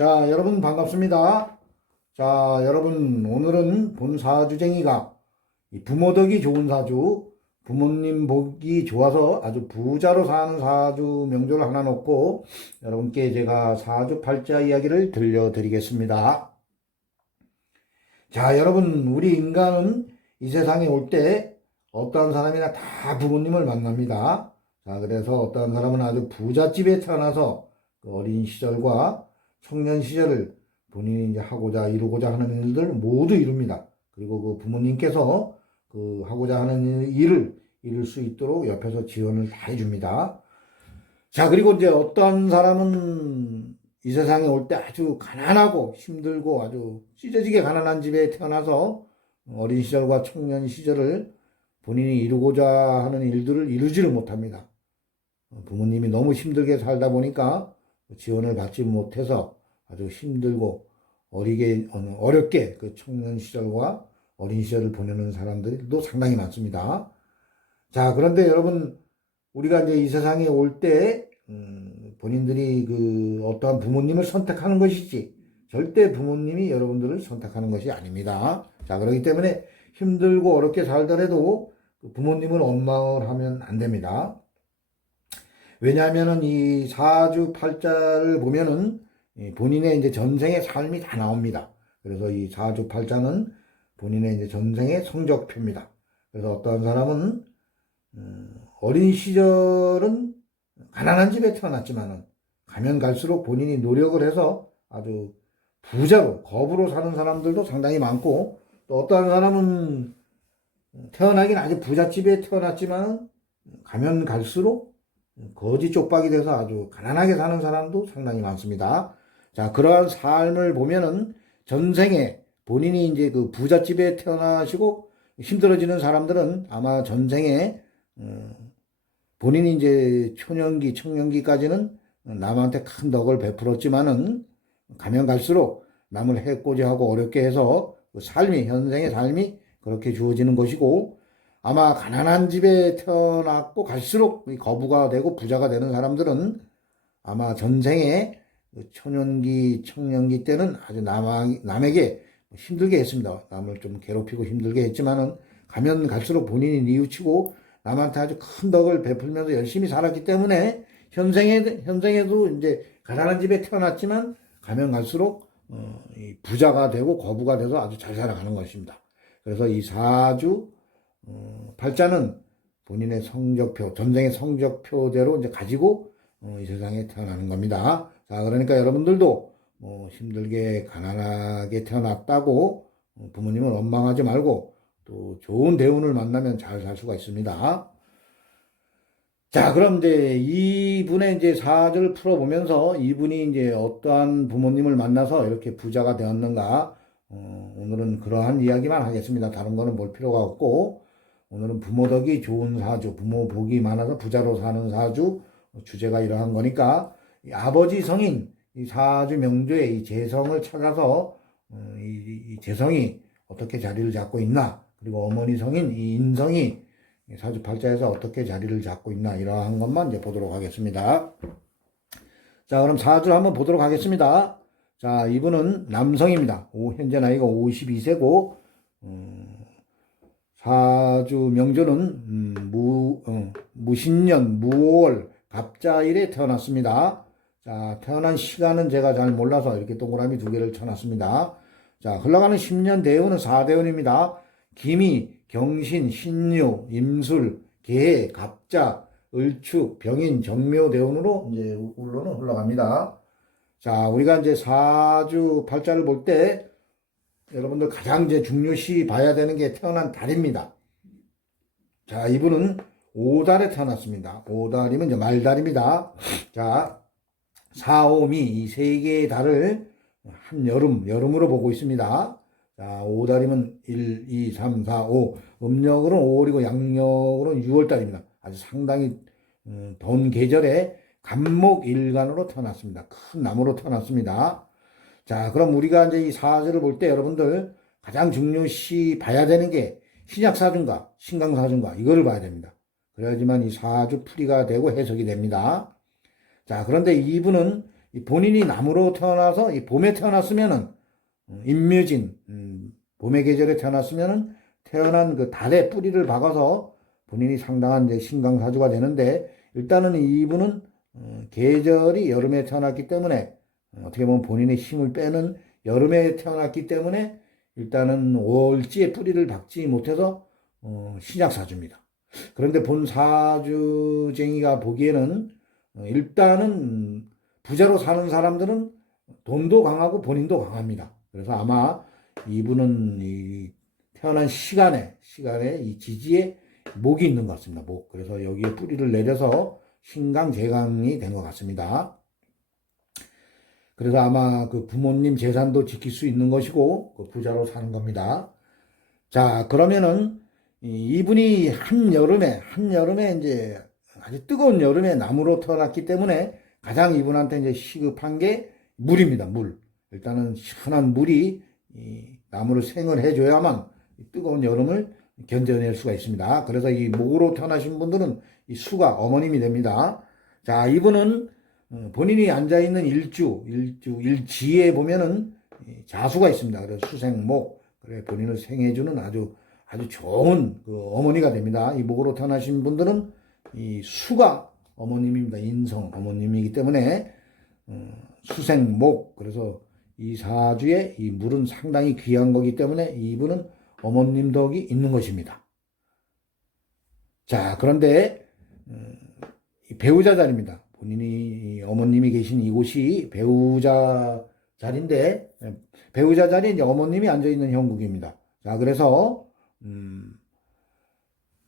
자, 여러분 반갑습니다. 자, 여러분 오늘은 본 사주쟁이가 이 부모 덕이 좋은 사주, 부모님 복이 좋아서 아주 부자로 사는 사주 명조를 하나 놓고 여러분께 제가 사주팔자 이야기를 들려드리겠습니다. 자, 여러분 우리 인간은 이 세상에 올 때 어떠한 사람이나 다 부모님을 만납니다. 자, 그래서 어떠한 사람은 아주 부잣집에 태어나서 그 어린 시절과 청년 시절을 본인이 이제 하고자 이루고자 하는 일들 모두 이룹니다. 그리고 그 부모님께서 그 하고자 하는 일을 이룰 수 있도록 옆에서 지원을 다 해줍니다. 자, 그리고 이제 어떤 사람은 이 세상에 올 때 아주 가난하고 힘들고 아주 찢어지게 가난한 집에 태어나서 어린 시절과 청년 시절을 본인이 이루고자 하는 일들을 이루지를 못합니다. 부모님이 너무 힘들게 살다 보니까 지원을 받지 못해서 아주 힘들고 어렵게 그 청년 시절과 어린 시절을 보내는 사람들도 상당히 많습니다. 자, 그런데 여러분, 우리가 이제 이 세상에 올 때, 본인들이 그 어떠한 부모님을 선택하는 것이지, 절대 부모님이 여러분들을 선택하는 것이 아닙니다. 자, 그렇기 때문에 힘들고 어렵게 살더라도 부모님을 원망을 하면 안 됩니다. 왜냐하면은 이 사주팔자를 보면은 본인의 이제 전생의 삶이 다 나옵니다. 그래서 이 사주팔자는 본인의 이제 전생의 성적표입니다. 그래서 어떤 사람은 어린 시절은 가난한 집에 태어났지만은 가면 갈수록 본인이 노력을 해서 아주 부자로 거부로 사는 사람들도 상당히 많고, 또 어떤 사람은 태어나긴 아주 부잣집에 태어났지만 가면 갈수록 거지 쪽박이 돼서 아주 가난하게 사는 사람도 상당히 많습니다. 자, 그러한 삶을 보면은 전생에 본인이 이제 그 부잣집에 태어나시고 힘들어지는 사람들은 아마 전생에 본인이 이제 초년기, 청년기까지는 남한테 큰 덕을 베풀었지만은 가면 갈수록 남을 해코지하고 어렵게 해서 그 삶이, 현생의 삶이 그렇게 주어지는 것이고, 아마 가난한 집에 태어났고 갈수록 거부가 되고 부자가 되는 사람들은 아마 전생에 초년기, 청년기 때는 아주 남에게 힘들게 했습니다. 남을 좀 괴롭히고 힘들게 했지만은 가면 갈수록 본인이 뉘우치고 남한테 아주 큰 덕을 베풀면서 열심히 살았기 때문에 현생에도 이제 가난한 집에 태어났지만 가면 갈수록 부자가 되고 거부가 돼서 아주 잘 살아가는 것입니다. 그래서 이 사주 팔자는 본인의 성적표, 전생의 성적표대로 이제 가지고 이 세상에 태어나는 겁니다. 자, 그러니까 여러분들도 힘들게 가난하게 태어났다고 부모님을 원망하지 말고 또 좋은 대운을 만나면 잘 살 수가 있습니다. 자, 그럼 이제 이분의 이제 사주를 풀어보면서 이분이 이제 어떠한 부모님을 만나서 이렇게 부자가 되었는가, 오늘은 그러한 이야기만 하겠습니다. 다른 거는 볼 필요가 없고, 오늘은 부모 덕이 좋은 사주, 부모 복이 많아서 부자로 사는 사주, 주제가 이러한 거니까 이 아버지 성인, 이 사주 명조의 이 재성을 찾아서 이 재성이 어떻게 자리를 잡고 있나, 그리고 어머니 성인 이 인성이 사주팔자에서 어떻게 자리를 잡고 있나, 이러한 것만 이제 보도록 하겠습니다. 자, 그럼 사주를 한번 보도록 하겠습니다. 자, 이분은 남성입니다. 현재 나이가 52세고 사주 명조는 무신년 무월 갑자일에 태어났습니다. 자, 태어난 시간은 제가 잘 몰라서 이렇게 동그라미 두 개를 쳐놨습니다. 자, 흘러가는 10년 대운은 4대운입니다. 기미, 경신, 신유, 임술, 계해, 갑자, 을축, 병인, 정묘 대운으로 이제 울로는 흘러갑니다. 자, 우리가 이제 사주 팔자를 볼 때 여러분들 가장 이제 중요시 봐야 되는 게 태어난 달입니다. 자, 이분은 5달에 태어났습니다. 5달이면 이제 말달입니다. 자, 4, 5, 미 이 세 개의 달을 여름으로 보고 있습니다. 자, 5달이면 1, 2, 3, 4, 5. 음력으로는 5월이고 양력으로는 6월달입니다. 아주 상당히 더운 계절에 간목일간으로 태어났습니다. 큰 나무로 태어났습니다. 자, 그럼 우리가 이제 이 사주를 볼 때 여러분들 가장 중요시 봐야 되는 게 신약사주인가, 신강사주인가, 이거를 봐야 됩니다. 그래야지만 이 사주 풀이가 되고 해석이 됩니다. 자, 그런데 이분은 이 본인이 남으로 태어나서 이 봄에 태어났으면은 인묘진 봄의 계절에 태어났으면은 태어난 그 달에 뿌리를 박아서 본인이 상당한 이제 신강사주가 되는데 일단은 이분은 계절이 여름에 태어났기 때문에 어떻게 보면 본인의 힘을 빼는 여름에 태어났기 때문에 일단은 월지에 뿌리를 박지 못해서 신약사주입니다. 그런데 본 사주쟁이가 보기에는 일단은 부자로 사는 사람들은 돈도 강하고 본인도 강합니다. 그래서 아마 이분은 이 태어난 시간에 이 지지에 목이 있는 것 같습니다. 목. 그래서 여기에 뿌리를 내려서 신강재강이 된 것 같습니다. 그래서 아마 그 부모님 재산도 지킬 수 있는 것이고 그 부자로 사는 겁니다. 자, 그러면은 이분이 한여름에 이제 아주 뜨거운 여름에 나무로 태어났기 때문에 가장 이분한테 이제 시급한 게 물입니다. 물. 일단은 시원한 물이 이 나무를 생을 해줘야만 뜨거운 여름을 견뎌낼 수가 있습니다. 그래서 이 목으로 태어나신 분들은 이 수가 어머님이 됩니다. 자, 이분은 본인이 앉아있는 일지에 보면은 자수가 있습니다. 그래서 수생목, 그래 본인을 생해주는 아주 좋은 그 어머니가 됩니다. 이 목으로 태어나신 분들은 이 수가 어머님입니다. 인성 어머님이기 때문에 수생목, 그래서 이 사주에 이 물은 상당히 귀한 거기 때문에 이분은 어머님 덕이 있는 것입니다. 자, 그런데 배우자 자리입니다. 본인이 어머님이 계신 이곳이 배우자 자리인데 배우자 자리에 이제 어머님이 앉아 있는 형국입니다. 자, 그래서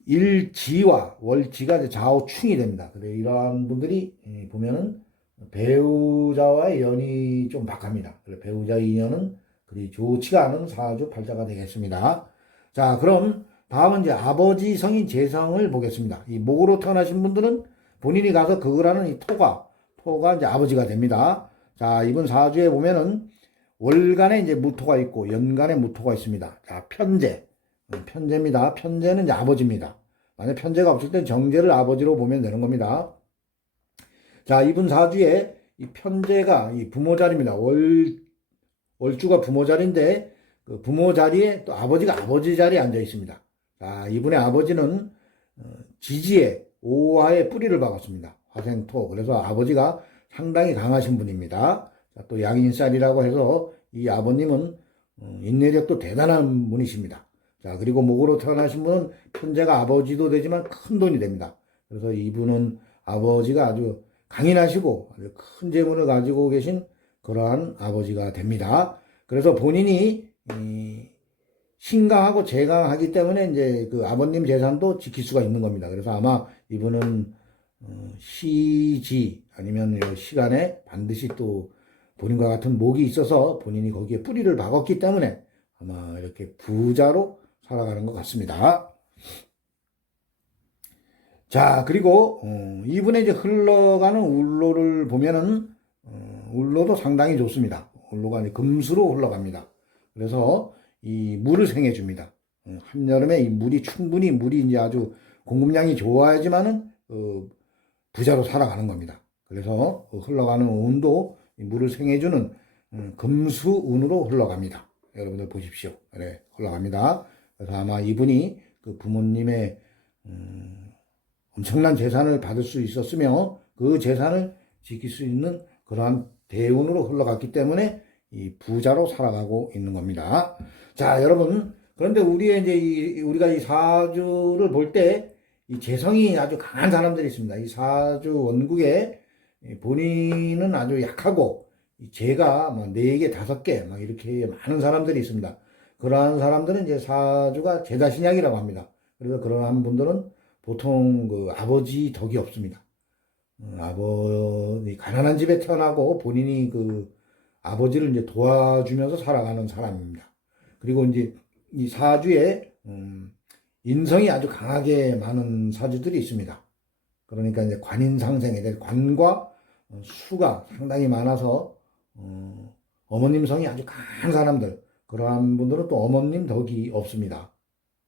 일지와 월지가 이제 좌우충이 됩니다. 그래 이러한 분들이 보면은 배우자와의 연이 좀 박합니다. 그래 배우자의 인연은 그리 좋지가 않은 사주 팔자가 되겠습니다. 자, 그럼 다음은 이제 아버지 성인 재성을 보겠습니다. 이 목으로 태어나신 분들은 본인이 가서 그거라는 이 토가 이제 아버지가 됩니다. 자, 이번 사주에 보면은 월간에 이제 무토가 있고 연간에 무토가 있습니다. 자, 편재입니다. 편재는 이제 아버지입니다. 만약 편재가 없을 땐 정재를 아버지로 보면 되는 겁니다. 자, 이분 사주에 이 편재가 이 부모 자리입니다. 월주가 부모 자리인데 그 부모 자리에 또 아버지가 아버지 자리에 앉아 있습니다. 자, 이분의 아버지는 지지에 오화에 뿌리를 박았습니다. 화생토. 그래서 아버지가 상당히 강하신 분입니다. 자, 또 양인살이라고 해서 이 아버님은 인내력도 대단한 분이십니다. 자, 그리고 목으로 태어나신 분은 편재가 아버지도 되지만 큰 돈이 됩니다. 그래서 이분은 아버지가 아주 강인하시고 아주 큰 재물을 가지고 계신 그러한 아버지가 됩니다. 그래서 본인이 신강하고 재강하기 때문에 이제 그 아버님 재산도 지킬 수가 있는 겁니다. 그래서 아마 이분은 시지 아니면 시간에 반드시 또 본인과 같은 목이 있어서 본인이 거기에 뿌리를 박았기 때문에 아마 이렇게 부자로 살아가는 것 같습니다. 자, 그리고 이분의 이제 흘러가는 울로를 보면은 울로도 상당히 좋습니다. 울로가 이제 금수로 흘러갑니다. 그래서 이 물을 생해줍니다. 한여름에 이 물이 이제 아주 공급량이 좋아야지만은 부자로 살아가는 겁니다. 그래서 흘러가는 운도 물을 생해주는 금수운으로 흘러갑니다. 여러분들 보십시오. 네, 흘러갑니다. 그래서 아마 이분이 그 부모님의 엄청난 재산을 받을 수 있었으며 그 재산을 지킬 수 있는 그러한 대운으로 흘러갔기 때문에 이 부자로 살아가고 있는 겁니다. 자, 여러분, 그런데 우리가 이 사주를 볼 때 이 재성이 아주 강한 사람들이 있습니다. 이 사주 원국에 본인은 아주 약하고 재가 뭐 4개, 5개 막 이렇게 많은 사람들이 있습니다. 그러한 사람들은 이제 사주가 재다신약이라고 합니다. 그래서 그러한 분들은 보통 그 아버지 덕이 없습니다. 가난한 집에 태어나고 본인이 그 아버지를 이제 도와주면서 살아가는 사람입니다. 그리고 이제 이 사주에 인성이 아주 강하게 많은 사주들이 있습니다. 그러니까 이제 관인상생에 대해 관과 수가 상당히 많아서 어머님 성이 아주 강한 사람들, 그러한 분들은 또 어머님 덕이 없습니다.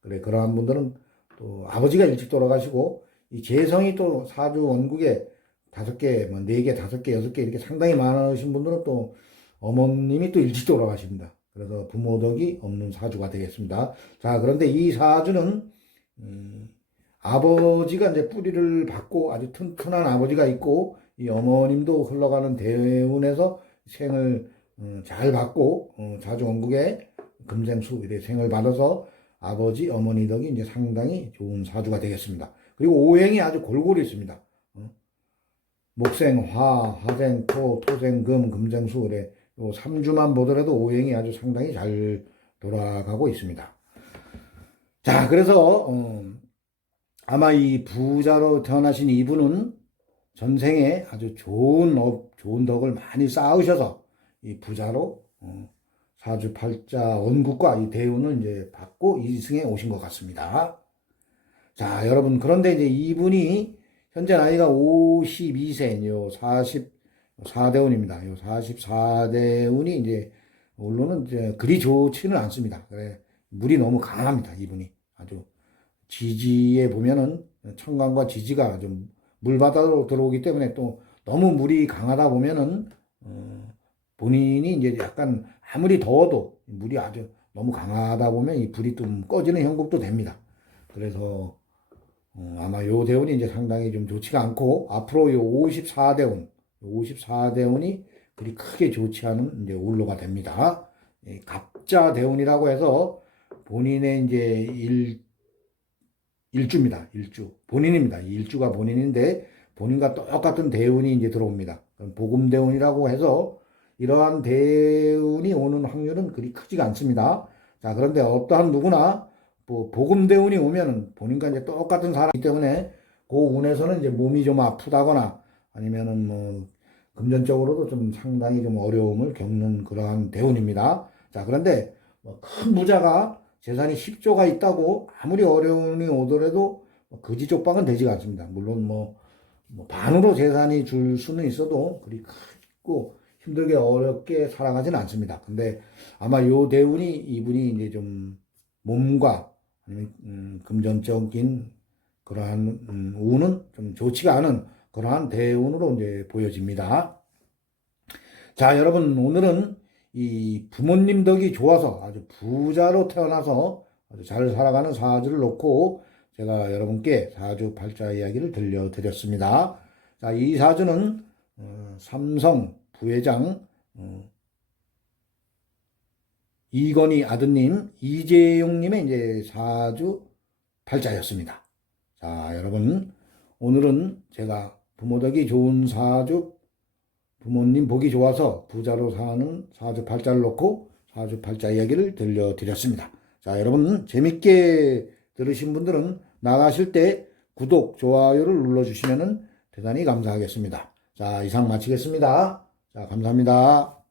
그래, 그러한 분들은 또 아버지가 일찍 돌아가시고 이 재성이 또 사주 원국에 5개, 뭐 4개, 5개, 6개 이렇게 상당히 많으신 분들은 또 어머님이 또 일찍 돌아가십니다. 그래서 부모 덕이 없는 사주가 되겠습니다. 자, 그런데 이 사주는 아버지가 이제 뿌리를 받고 아주 튼튼한 아버지가 있고 이 어머님도 흘러가는 대운에서 생을 잘 받고 자주원국에 금생수 이렇게 생을 받아서 아버지 어머니 덕이 이제 상당히 좋은 사주가 되겠습니다. 그리고 오행이 아주 골고루 있습니다. 목생 화, 화생 토, 토생 금, 금생수 그래 요 3주만 보더라도 오행이 아주 상당히 잘 돌아가고 있습니다. 자, 그래서 아마 이 부자로 태어나신 이분은 전생에 아주 좋은 덕을 많이 쌓으셔서 이 부자로 사주팔자 원국과 이 대운을 이제 받고 이승에 오신 것 같습니다. 자, 여러분, 그런데 이제 이분이 현재 나이가 52세, 요 44대운입니다. 요 44대운이 이제 물론은 이제 그리 좋지는 않습니다. 그래, 물이 너무 강합니다. 이분이 아주 지지에 보면은 천간과 지지가 좀 물바다로 들어오기 때문에 또 너무 물이 강하다 보면은 본인이 이제 약간 아무리 더워도 물이 아주 너무 강하다 보면 이 불이 좀 꺼지는 형국도 됩니다. 그래서 아마 요 대운이 이제 상당히 좀 좋지가 않고 앞으로 요 54대운이 그리 크게 좋지 않은 이제 울로가 됩니다. 갑자 대운이라고 해서 본인의 이제 일주입니다. 일주. 본인입니다. 이 일주가 본인인데 본인과 똑같은 대운이 이제 들어옵니다. 복음 대운이라고 해서 이러한 대운이 오는 확률은 그리 크지가 않습니다. 자, 그런데 어떠한 누구나 뭐 복음 대운이 오면은 본인과 이제 똑같은 사람이기 때문에 그 운에서는 이제 몸이 좀 아프다거나 아니면은 뭐 금전적으로도 좀 상당히 좀 어려움을 겪는 그러한 대운입니다. 자, 그런데 뭐큰 부자가 재산이 10조가 있다고 아무리 어려움이 오더라도 거지족방은 되지가 않습니다. 물론 뭐 반으로 재산이 줄 수는 있어도 그리 크고 힘들게 어렵게 살아가지는 않습니다. 근데 아마 요 대운이 이분이 이제 좀 몸과 금전적인 그러한 운은 좀 좋지가 않은 그러한 대운으로 이제 보여집니다. 자, 여러분, 오늘은 이 부모님 덕이 좋아서 아주 부자로 태어나서 아주 잘 살아가는 사주를 놓고 제가 여러분께 사주 팔자 이야기를 들려드렸습니다. 자, 이 사주는 삼성 부회장 이건희 아드님 이재용님의 이제 사주 팔자였습니다. 자, 여러분, 오늘은 제가 부모 덕이 좋은 사주, 부모님 복이 좋아서 부자로 사는 사주 팔자를 놓고 사주 팔자 이야기를 들려드렸습니다. 자, 여러분 재밌게 들으신 분들은 나가실 때 구독, 좋아요를 눌러주시면 대단히 감사하겠습니다. 자, 이상 마치겠습니다. 자, 감사합니다.